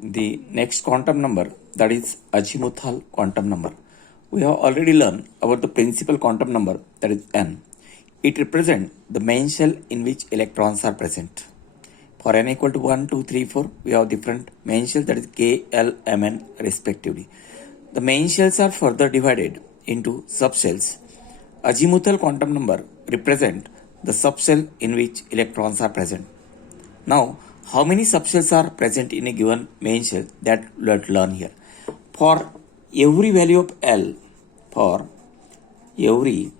the next quantum number, that is azimuthal quantum number. We have already learned about the principal quantum number, that is n. It represents the main shell in which electrons are present. For n equal to 1, 2, 3, 4, we have different main shells, that is k, l, m, n respectively. The main shells are further divided into subshells. Azimuthal quantum number represent the subshell in which electrons are present. Now, how many subshells are present in a given main shell, that let's learn here. For every value of L, for every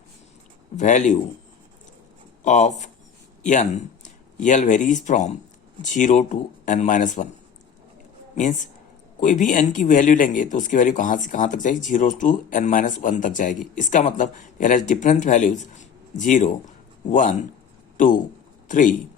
value of n, L varies from 0 to n minus 1. Means कोई भी n की value लेंगे तो उसकी value कहाँ से कहाँ तक जाएगी, 0 टू n minus 1 तक जाएगी. इसका मतलब L has different values 0, 1, 2, 3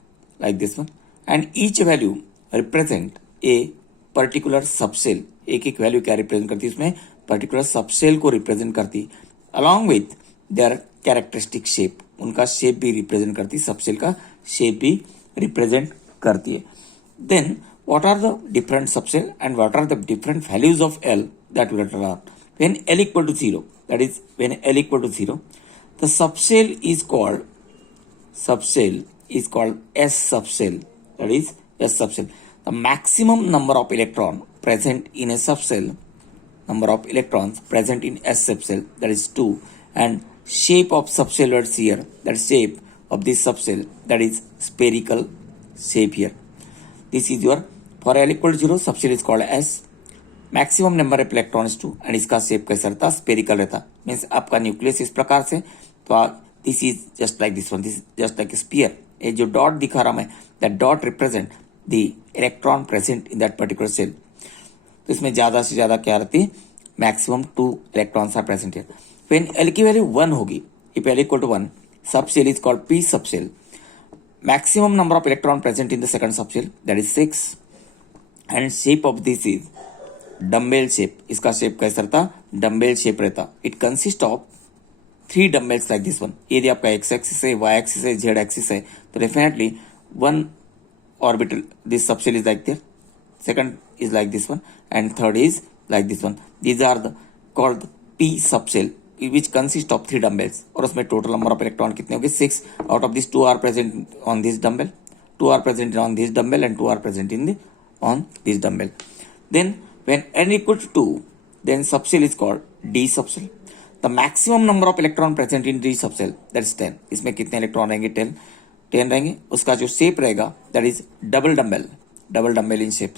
like this one, and each value represent a particular subshell. एक एक वैल्यू क्या रिप्रेजेंट करती है, इसमें पर्टिकुलर सबसेल को रिप्रेजेंट करती, along with their characteristic shape. उनका शेप भी रिप्रेजेंट करती, सबसेल का शेप भी रिप्रेजेंट करती है. Then what are the different subshell and what are the different values of L, that we will learn. When L equal to 0, that is when L equal to 0, the subshell is called S subshell, that is S subshell. The maximum number of electron present in a subshell, number of electrons present in S subshell, that is 2, and shape of subshell words here, that is shape of this subshell, that is spherical shape here. This is your, for L equal to 0, subshell is called S. Maximum number of electron is 2 and इसका shape कैसा रहता, spherical रहता. Means आपका nucleus इस प्रकार से, तो this is just like this one, this just like sphere. ये जो डॉट दिखा रहा मैं, that dot represent the electron present in that particular cell. तो इसमें ज्यादा से ज्यादा क्या रहती है, maximum 2 electrons are present here. When L की वैल्यू 1 होगी, if L equal to 1, subshell is called P subcell. Maximum number of electron present in the second subcell, that is 6, and shape of this is dumbbell shape. इसका shape कैसा रहता, dumbbell shape रहता. It consist of 3 dumbbells like this one. यदि आपका x axis है, Y axis है, Z axis है, तो definitely 1 orbital, this subshell is like this, second is like this one, and third is like this one. These are the called p subshell, which consist of 3 dumbbells. और उसमें total number of electron कितने होंगे, 6. Out of this 2 are present on this dumbbell, 2 are present on this dumbbell, and 2 are present in the on this dumbbell. Then when n equal to 2, then subshell is called d subshell. The maximum number of electron present in d subshell, that is 10. इसमें कितने electron रहेंगे, 10 रहेंगे. उसका जो shape रहेगा, that is double dumbbell in shape.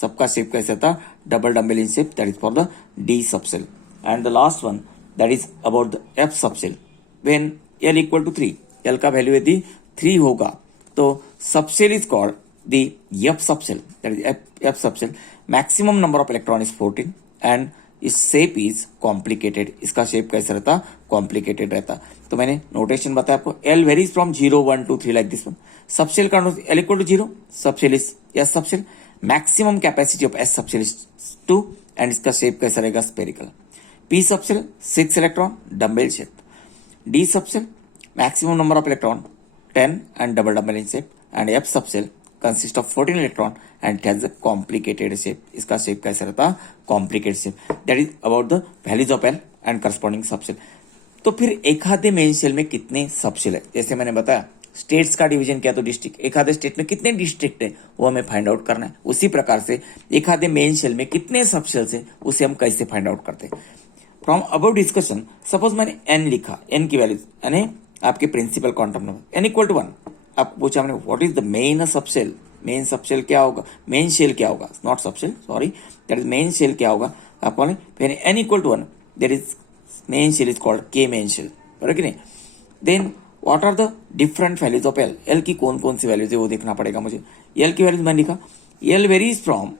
सबका shape कैसे था, double dumbbell in shape, that is for the D subcell. And the last one, that is about the F subcell. When L equal to 3, L का value यदि 3 होगा, तो subcell is called the F subcell, that is F subcell. Maximum number of electron is 14 and this shape is complicated. इसका shape कैसा रहता, complicated रहता. तो मैंने नोटेशन बताया आपको, L varies from 0, 1, 2, 3 like this one. Subshell का L equal to 0, subshell is S subshell. Maximum capacity of S subshell is 2 and इसका शेप कैसा रहेगा, spherical. P subshell 6 electron, dumbbell shape. D subshell maximum number of electron 10 and double dumbbell in shape. And F subshell consist of 14 electron and it has a complicated shape. इसका shape कैसा रहता, complicated shape. That is about the values of L and corresponding subshell. तो फिर एक आधे main shell में कितने subshell है, जैसे मैंने बताया स्टेट्स का डिवीजन किया तो डिस्ट्रिक्ट, एक आधे स्टेट में कितने डिस्ट्रिक्ट है वो हमें फाइंड आउट करना है. उसी प्रकार से एक आधे मेन शेल में कितने सबशेल्स है उसे हम कैसे फाइंड आउट करते हैं. फ्रॉम अबव डिस्कशन, सपोज मैंने n लिखा, n की वैल्यू यानी आपके principal quantum number n equal to 1. आपको पूछा हमने what is the main subcell, main subcell क्या होगा, मेन शेल क्या होगा, not subcell, sorry, that is main shell क्या होगा. आपको when n equal to 1, there is main shell is called k main shell, बराबर कि नहीं. Then what are the different values of l की कौन कौन सी वैल्यूज है वो देखना पड़ेगा मुझे. l की वैल्यूज मैंने लिखा, l varies from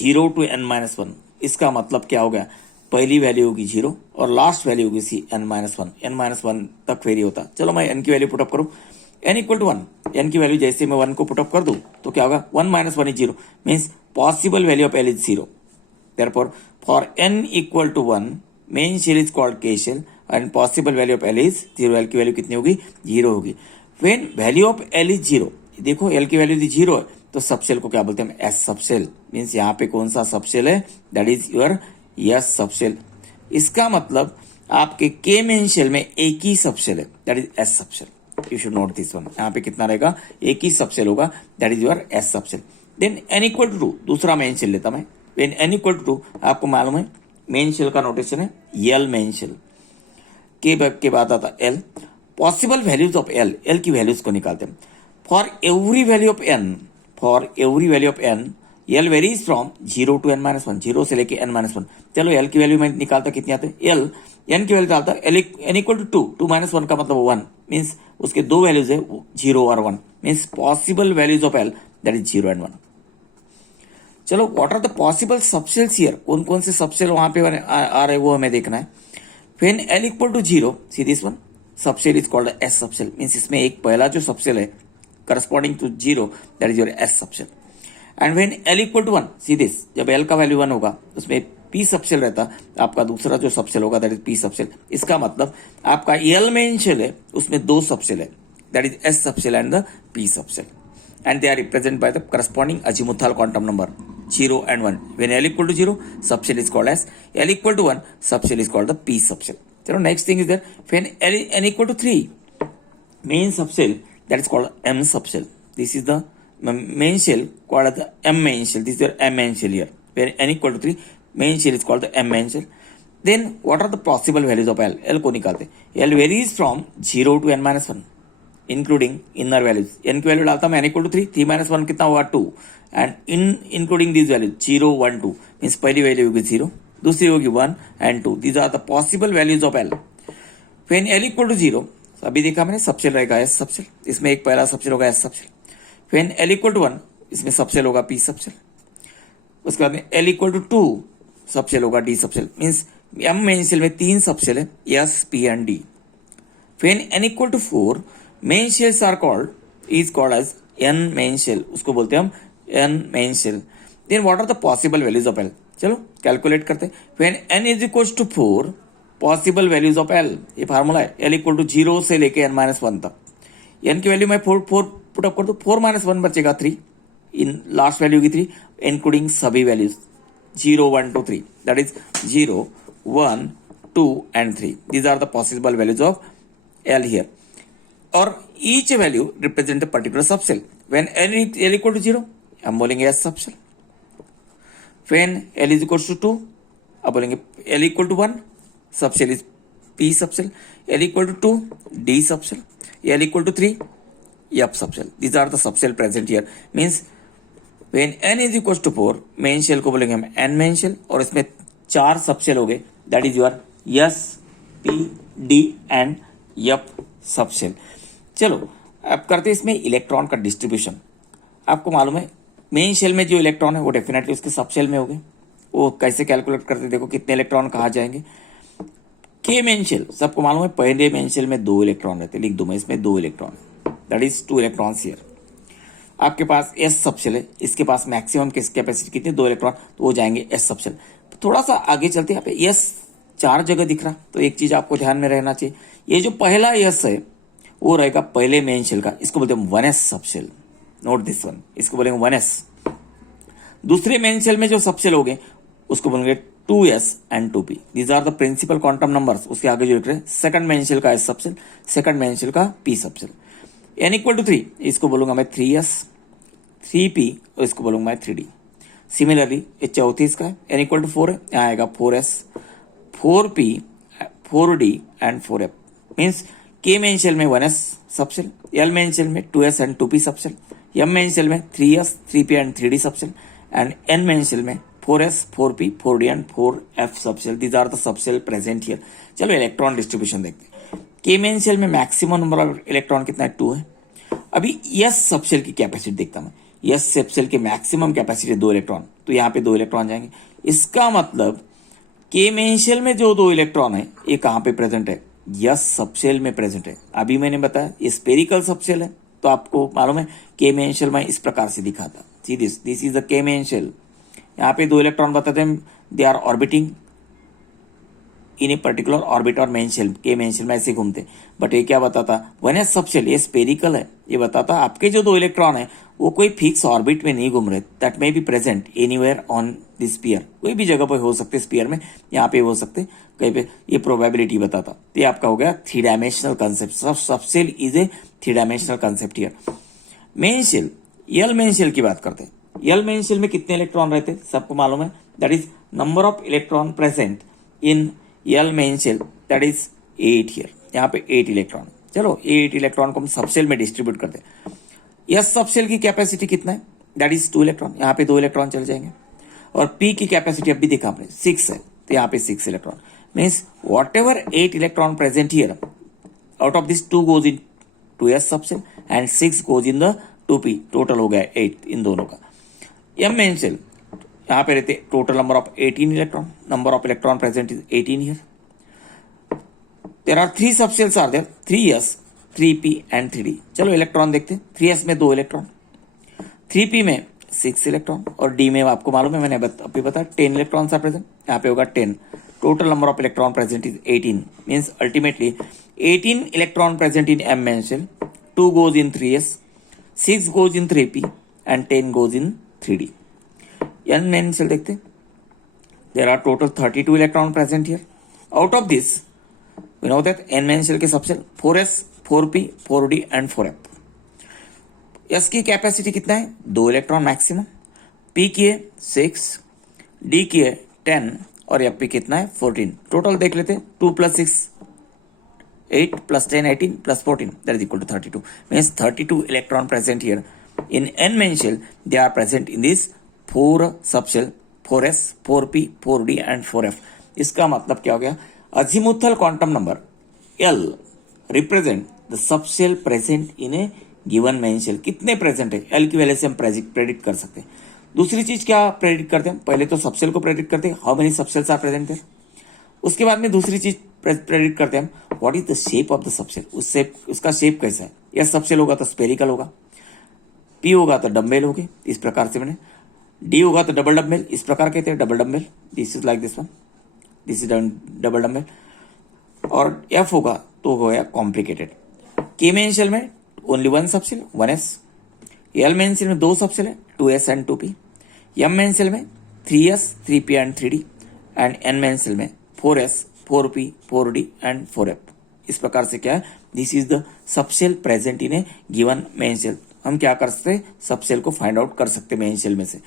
0 to n minus 1. इसका मतलब क्या हो गया, पहली वैल्यू होगी 0 और लास्ट वैल्यू होगी n minus 1. n minus 1 तक वेरी होता. चलो मैं n की वैल्यू पुटअप करूं, n इक्वल टू 1. n की वैल्यू जैसे मैं 1 को पुटअप कर दूं तो क्या होगा, 1 minus 1 is 0, means possible value of l is 0. Therefore, for n equal to 1, main shell is called k shell and possible value of l is 0. l की वैल्यू कितनी होगी, 0 होगी. When value of l is 0, देखो l की value 0 है तो subshell को क्या बोलते हैं, एस सबसेल, मीन्स यहाँ पे कौन सा सबसेल है, that is your S subcell. इसका मतलब आपके के मेन शेल में एक ही सबसेल है, that is S subcell. You should note this one. यहाँ पे कितना रहेगा, एक ही सबसेल होगा, that is your S subcell. Then N equal to 2, दूसरा मेन शेल लेता मैं। वेन एन इक्वल टू 2, आपको मालूम है मेन शेल का नोटेशन है एल मेन शेल, के बाद आता एल। Possible values of L, L की वैल्यूज को निकालते हैं। For every value of N, L varies from 0 to n-1, 0 से लेके n-1। चलो एल की वैल्यू मैं निकालता, कितनी आते हैं, एल एन की वैल्यू डालता, एन इक्वल टू 2 -1 का मतलब 1, मीन्स उसके दो वैल्यूज है 0 और 1, means possible values of L that is 0 and 1। चलो what are the possible subcells here, कौन कौन से सबसेल वहां पे आ रहे वो हमें देखना है। When L equal to 0, see this one, subcell is called S subcell, means इसमें एक पहला जो सबसेल है corresponding to 0 that is your S subshell. And when L equal to 1, see this, जब एल का वैल्यू 1 होगा उसमें पी सबसेल रहता, आपका दूसरा जो सबसेल होगा दैट इज पी सबसेल। इसका मतलब आपका एल मेन शेल है उसमें दो सबसेल है, that is S subshell and the P subshell, and they are represent by the corresponding azimuthal quantum number 0 and 1। When L equal to 0, subshell is called S, L equal to 1, subshell is called the P subshell. चलो next thing is that when N equal to 3, main subshell that is called M subshell. This is the main shell called as the M main shell. This is your M main shell here. Where n equal to 3, main shell is called the M main shell. Then what are the possible values of L? L को निकालते। L varies from 0 to n-1, including inner values. n की value डालता मैं, n equal to 3, 3 - 1 कितना हुआ 2, and including these values 0, 1, 2, means पहली value होगी 0, दूसरी होगी 1 and 2. These are the possible values of L. When L equal to 0, अभी देखा मैंने सबसेल रहेगा एस सबसेल, इसमें एक पहला सबसेल होगा S subshell. When L equal to 1, इसमें सबसेल होगा पी सबसेल। उसके बाद में एल इक्वल टू 2, सबसेल होगा D subcell, means M main shell में 3 सबसेल है, S P and D. When N equal to 4, main shells are called as N main shell, उसको बोलते हैं हम N main shell. Then what are the possible values of L, चलो calculate करते हैं। When N is equal to 4, possible values of L, ये formula है, L equal to 0 से लेके n-1 तक। एन की वैल्यू मैं 4 पुटअप कर दू, 4 - 1 बचेगा 3, इन लास्ट वैल्यू की 3, इंक्लूडिंग सभी values 0, 1, 2, 3, that is 0, 1, 2 and 3। These are the possible values of L here, और each value represent the particular subshell. When L equal to 0, हम बोलेंगे S subshell. When L is equal to 2, अब बोलेंगे L equal to 1, subshell is P subshell, L equal to 2, D subshell, L equal to 3, F subshell. These are the subshell present here, means when N is equal to 4, main shell को बोलेंगे हम N main shell, और इसमें 4 subshell हो गए, that is your S P D and F subshell. चलो अब करते हैं इसमें इलेक्ट्रॉन का डिस्ट्रीब्यूशन। आपको मालूम है मेन शेल में जो इलेक्ट्रॉन है वो डेफिनेटली उसके सबसेल में हो गए। वो कैसे कैलकुलेट करते, देखो कितने इलेक्ट्रॉन कहाँ जाएंगे। के मेन शेल, सबको मालूम है पहले मेन शेल में 2 इलेक्ट्रॉन रहते, लिख दो मैं इसमें 2 electron, that is 2 electrons here. आपके पास एस सबसेल है, इसके पास मैक्सिमम कैपेसिटी कितनी, 2 इलेक्ट्रॉन, तो वो जाएंगे एस सबसेल। थोड़ा सा आगे चलते हैं, यहाँ पे एस 4 जगह दिख रहा, तो एक चीज आपको ध्यान में रहना चाहिए, ये जो पहला एस है वो रहेगा पहले मेन शेल का, इसको बोलते हैं 1s subshell. Note this one, इसको बोलेंगे 1s। दूसरे मेन शेल में जो सबसेल हो गए उसको बोलेंगे 2s and 2p। These are the principal quantum numbers. उसके आगे जो लिख रहे हैं सेकंड मेन शेल का S subshell, second main shell का P subshell. n equal to 3, इसको बोलूंगा मैं 3s, 3p, और इसको बोलूंगा मैं 3d। सिमिलरली ये चौथी इसका है, n इक्वल टू 4 है, यहाँ आएगा 4s, 4p, 4d and 4f। Means K main shell में 1s subcell, L main shell में 2s and 2p subcell, M main shell में 3s, 3p and 3d subcell, and N main shell में 4s, 4p, 4d and 4f subcell. These are the subshell present here. चलो electron distribution देखते हैं। K main shell में maximum number of electron कितना है, 2 है। अभी एस सबसेल की कैपेसिटी देखता हूं, एस सबसेल की मैक्सिमम कैपेसिटी 2 इलेक्ट्रॉन, तो यहाँ पे 2 इलेक्ट्रॉन जाएंगे। इसका मतलब के मेन शेल में जो 2 इलेक्ट्रॉन है ये कहाँ पे प्रेजेंट है, यस सबसेल में प्रेजेंट है। अभी मैंने बताया ये स्पेरिकल सबसेल है, तो आपको मालूम है के मेन शेल में इस प्रकार से दिखा था। See this is the K main shell. यहाँ पे 2 इलेक्ट्रॉन बताते हैं, they are orbiting in a particular orbit और main shell, K main shell में ऐसे घूमते। बट ये क्या बताता, 1s सबसेल, ये स्पेरिकल है, ये बताता आपके जो 2 इलेक्ट्रॉन है वो कोई फिक्स ऑर्बिट में नहीं घूम रहे, that may be present anywhere on this sphere, कोई भी जगह पर हो सकते स्फीयर में, यहाँ पे हो सकते कहीं पे, ये प्रोबेबिलिटी बताता। तो ये आपका हो गया three dimensional concept. Subcell is a three dimensional concept here. Main shell, L main shell की बात करते हैं। यल मेन शेल में कितने इलेक्ट्रॉन रहते हैं सबको मालूम है, that is number of electron present in L main shell, that is 8 here. यहाँ पे 8 इलेक्ट्रॉन। चलो 8 इलेक्ट्रॉन को हम सबसेल में डिस्ट्रीब्यूट करते हैं। यस सबसेल की कैपेसिटी कितना है, दैट इज 2 इलेक्ट्रॉन, यहाँ पे 2 इलेक्ट्रॉन चल जाएंगे। और पी की कैपेसिटी अभी देखा आपने 6 है, तो यहाँ पे 6 electron. Means whatever 8 electron present here, out of this 2 goes in to S subshell and 6 goes in the 2p, total हो गया 8 इन दोनों का। एम मेन सेल, यहाँ पे रहते total number of 18 electron, number of electron present is 18 here. There are 3 subcells are there, 3s 3p and 3d। चलो electron देखते हैं। 3s में 2 इलेक्ट्रॉन, 3p में 6 इलेक्ट्रॉन, और d में आपको मालूम है, मैंने अभी बताया 10 इलेक्ट्रॉन आर प्रेजेंट, यहाँ पे होगा 10। Total number of electron present is 18, means ultimately 18 electron present in m main shell, 2 goes in 3s, 6 goes in 3p and 10 goes in 3d. n main shell देखते हैं। There are total 32 electron present here. Out of this, we know that n main shell के subshell 4s, 4p, 4d and 4f। s की capacity कितना है, 2 electron maximum. p की है 6, d की है 10 और f p कितना है 14। टोटल देख लेते हैं, 2 + 6 8 + 10 18 + 14, that is equal to 32. Means 32 electron present here in n main shell. They are present in this 4 subshell, 4s, 4p, 4d and 4f. इसका मतलब क्या हो गया, azimuthal quantum number l represent the subshell present in a given main shell. कितने present है l की value से हम प्रेडिक्ट कर सकते हैं। दूसरी चीज क्या प्रेडिक्ट करते हैं, पहले तो सबसेल को प्रेडिक्ट करते हैं, how many subcells are present there. उसके बाद में दूसरी चीज प्रेडिक्ट करते हैं हम, what is the shape of the subcell, उसका शेप कैसा है। या सबसेल होगा तो स्पेरिकल होगा, पी होगा तो डम्बेल होगी, इस प्रकार से मैंने, डी होगा तो डबल डम्बेल, इस प्रकार कहते हैं double dumbbell, this is like this one, this is double dumbbell. और एफ होगा तो हो गया कॉम्प्लिकेटेड। के मेन शेल में only 1 subshell 1s, L main shell में 2 सबसेल है 2s and 2p, M main shell में 3s 3p and 3d and N main shell में 4s 4p 4d and 4f। इस प्रकार से क्या है, this is the subshell present in a given main shell. हम क्या कर सकते हैं, सबसेल को फाइंड आउट कर सकते हैं मेन शेल में से।